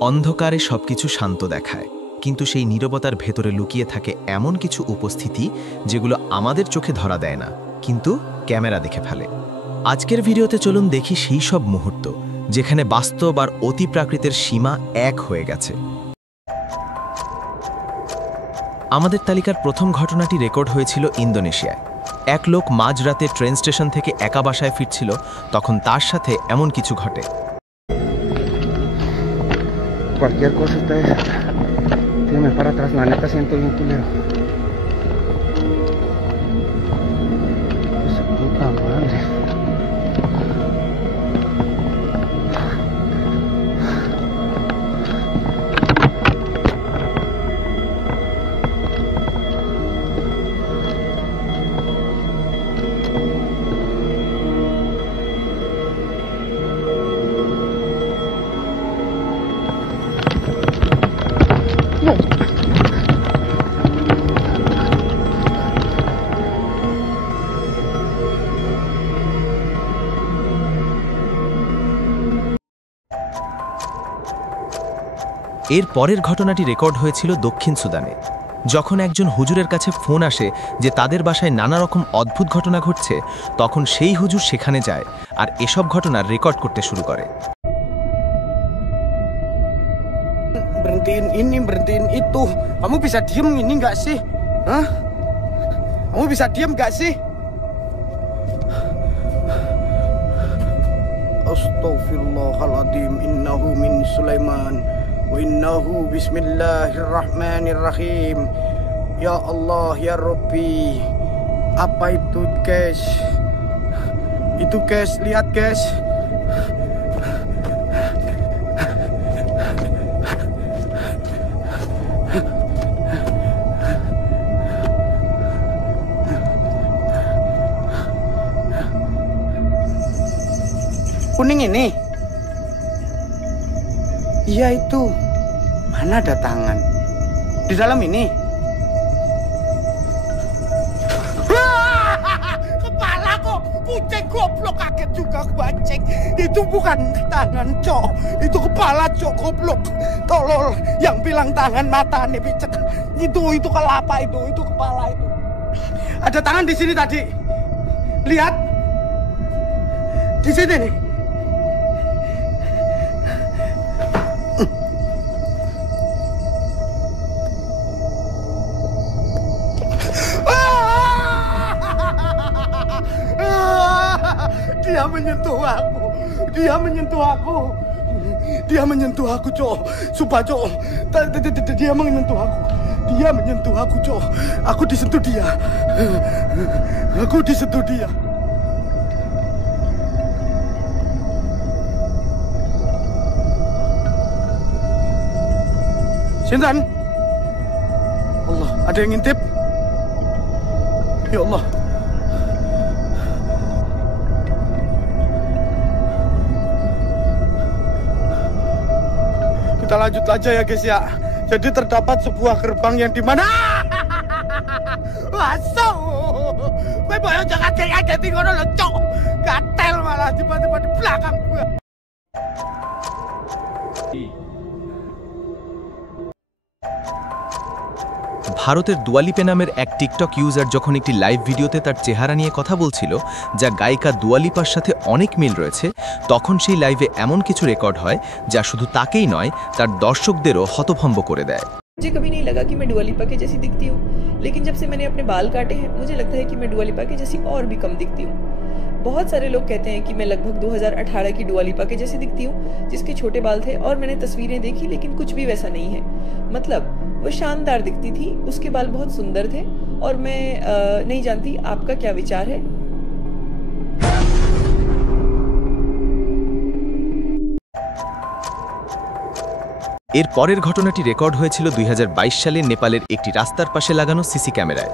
অন্ধকারে সবকিছু শান্ত দেখায়, কিন্তু সেই নীরবতার ভেতরে লুকিয়ে থাকে এমন কিছু উপস্থিতি যেগুলো আমাদের চোখে ধরা দেয় না, কিন্তু ক্যামেরা দেখে ফেলে। আজকের ভিডিওতে চলুন দেখি সেই সব মুহূর্ত যেখানে বাস্তব আর অতি প্রাকৃতের সীমা এক হয়ে গেছে। আমাদের তালিকার প্রথম ঘটনাটি রেকর্ড হয়েছিল ইন্দোনেশিয়ায়। এক লোক মাঝরাতে ট্রেন স্টেশন থেকে একা বাসায় ফিরছিল, তখন তার সাথে এমন কিছু ঘটে। Cualquier cosa ustedes, tírenme para atrás, la neta siento bien culero. Esa puta madre. এর পরের ঘটনাটি রেকর্ড হয়েছিল দক্ষিণ সুদানে। যখন একজন হুজুরের কাছে ফোন আসে যে তাদের বাসায় নানা রকম অদ্ভুত ঘটনা ঘটছে, তখন সেই হুজুর সেখানে যায় আর এসব ঘটনা রেকর্ড করতে শুরু করে। Berhentiin ini, berhentiin itu. Kamu bisa diem ini nggak sih? Hah? Kamu bisa diem nggak sih? Astaghfirullahaladzim. Innahu min Sulaiman. Wa innahu bismillahirrahmanirrahim. Ya Allah, ya Rabbi. Apa itu, guys? Itu, guys, lihat, guys. Kuning ini? Iya itu. Mana ada tangan? Di dalam ini? Kepala kok, kucing goblok, kaget juga kucing. Itu bukan tangan, cok. Itu kepala, cok, goblok. Tolol, yang bilang tangan mata nih picek. Itu kelapa itu kepala itu. Ada tangan di sini tadi. Lihat. Di sini nih. Dia menyentuh aku. Dia menyentuh aku. Dia menyentuh aku, cok. Sumpah, cok. Dia menyentuh aku. Dia menyentuh aku, cok. Aku disentuh dia. Aku disentuh dia. Sintan? Allah, ada yang ngintip? Ya Allah. Kita lanjut aja ya, guys ya. Jadi terdapat sebuah gerbang yang dimana masuk. Gue boyo jangan kayak jadi ngono lo, cok. Gatel malah tiba-tiba di belakang gue. ভারতের দুয়ালিপা নামের এক TikTok user যখন একটি লাইভ ভিডিওতে তার চেহারা নিয়ে কথা বলছিল, যা গায়িকা দুয়ালিপার সাথে অনেক মিল রয়েছে, তখন সেই লাইভে এমন কিছু রেকর্ড হয় যা শুধু তাকেই নয়, তার দর্শকদেরও হতভম্ব করে দেয়। मुझे कभी नहीं लगा कि मैं डुआ लिपा के जैसी दिखती हूँ, लेकिन जब से मैंने अपने बाल काटे हैं मुझे लगता है कि मैं डुआ लिपा के जैसी और भी कम दिखती हूँ। बहुत सारे लोग कहते हैं कि मैं लगभग 2018 की डुआ लिपा के जैसी दिखती हूँ, जिसके छोटे बाल थे, और मैंने तस्वीरें देखी लेकिन कुछ भी वैसा नहीं है। मतलब वो शानदार दिखती थी, उसके बाल बहुत सुंदर थे, और मैं नहीं जानती आपका क्या विचार है। এর পরের ঘটনাটি রেকর্ড হয়েছিল 2022 সালে নেপালের একটি রাস্তার পাশে লাগানো সিসি ক্যামেরায়।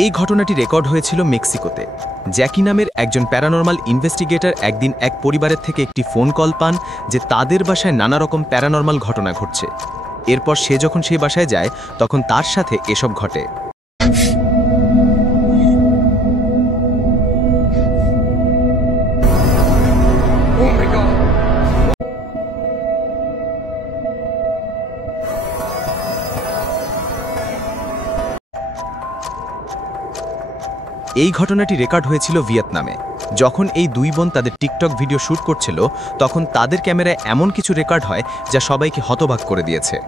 এই ঘটনাটি রেকর্ড হয়েছিল মেক্সিকোতে। জ্যাকি নামের একজন প্যারানর্মাল ইনভেস্টিগেটর একদিন এক পরিবারের থেকে একটি ফোন কল পান যে তাদের বাসায় নানা রকম প্যারানর্মাল ঘটনা ঘটছে। এরপর সে যখন সেই বাসায় যায় তখন তার সাথে এসব ঘটে। এই ঘটনাটি রেকর্ড হয়েছিল ভিয়েতনামে। যখন এই দুই বোন তাদের টিকটক ভিডিও শ্যুট করছিল তখন তাদের ক্যামেরায় এমন কিছু রেকর্ড হয় যা সবাইকে হতবাক করে দিয়েছে।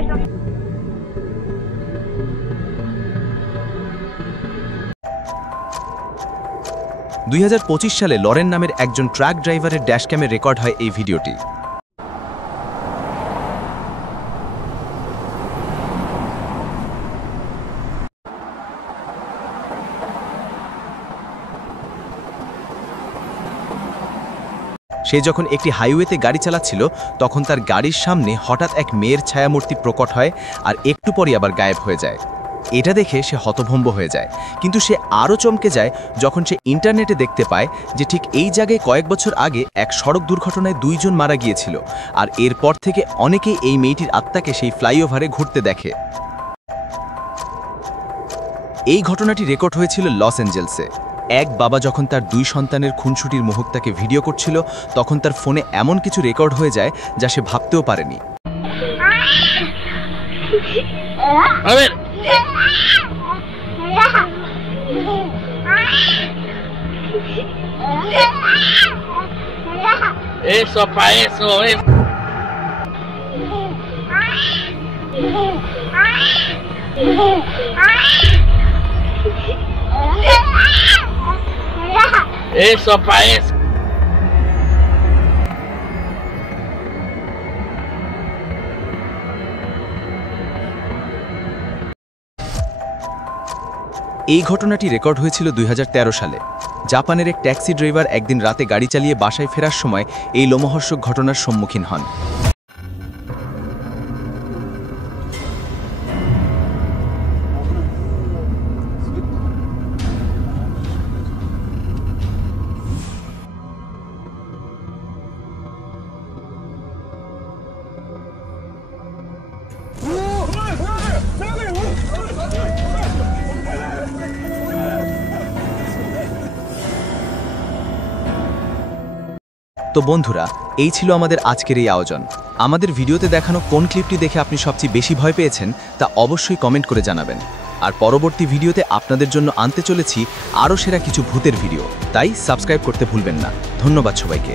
Eso. 2025 সালে লরেন নামের একজন ট্রাক ড্রাইভারের ড্যাশক্যামে রেকর্ড হয় এই ভিডিওটি। সে যখন একটি হাইওয়েতে গাড়ি চালাচ্ছিল তখন তার গাড়ির সামনে হঠাৎ এক মেয়ের ছায়ামূর্তি প্রকট হয় আর একটু পরই আবার গায়েব হয়ে যায়। এটা দেখে সে হতভম্ব হয়ে যায়, কিন্তু সে আরও চমকে যায় যখন সে ইন্টারনেটে দেখতে পায় যে ঠিক এই জায়গায় কয়েক বছর আগে এক সড়ক দুর্ঘটনায় 2 জন মারা গিয়েছিল, আর এরপর থেকে অনেকেই এই মেয়েটির আত্মাকে সেই ফ্লাইওভারে ঘুরতে দেখে। এই ঘটনাটি রেকর্ড হয়েছিল লস অ্যাঞ্জেলসে। এক বাবা যখন তার 2 সন্তানের খুনসুটির মুহূর্তকে ভিডিও করছিল তখন তার ফোনে এমন কিছু রেকর্ড হয়ে যায় যা সে ভাবতেও পারেনি। Eso pa eso es. Eso pa eso. এই ঘটনাটি রেকর্ড হয়েছিল 2013 সালে। জাপানের এক ট্যাক্সি ড্রাইভার একদিন রাতে গাড়ি চালিয়ে বাসায় ফেরার সময় এই লোমহর্ষক ঘটনার সম্মুখীন হন। তো বন্ধুরা, এই ছিল আমাদের আজকের এই আয়োজন। আমাদের ভিডিওতে দেখানো কোন ক্লিপটি দেখে আপনি সবচেয়ে বেশি ভয় পেয়েছেন তা অবশ্যই কমেন্ট করে জানাবেন। আর পরবর্তী ভিডিওতে আপনাদের জন্য আনতে চলেছি আরও সেরা কিছু ভূতের ভিডিও, তাই সাবস্ক্রাইব করতে ভুলবেন না। ধন্যবাদ সবাইকে।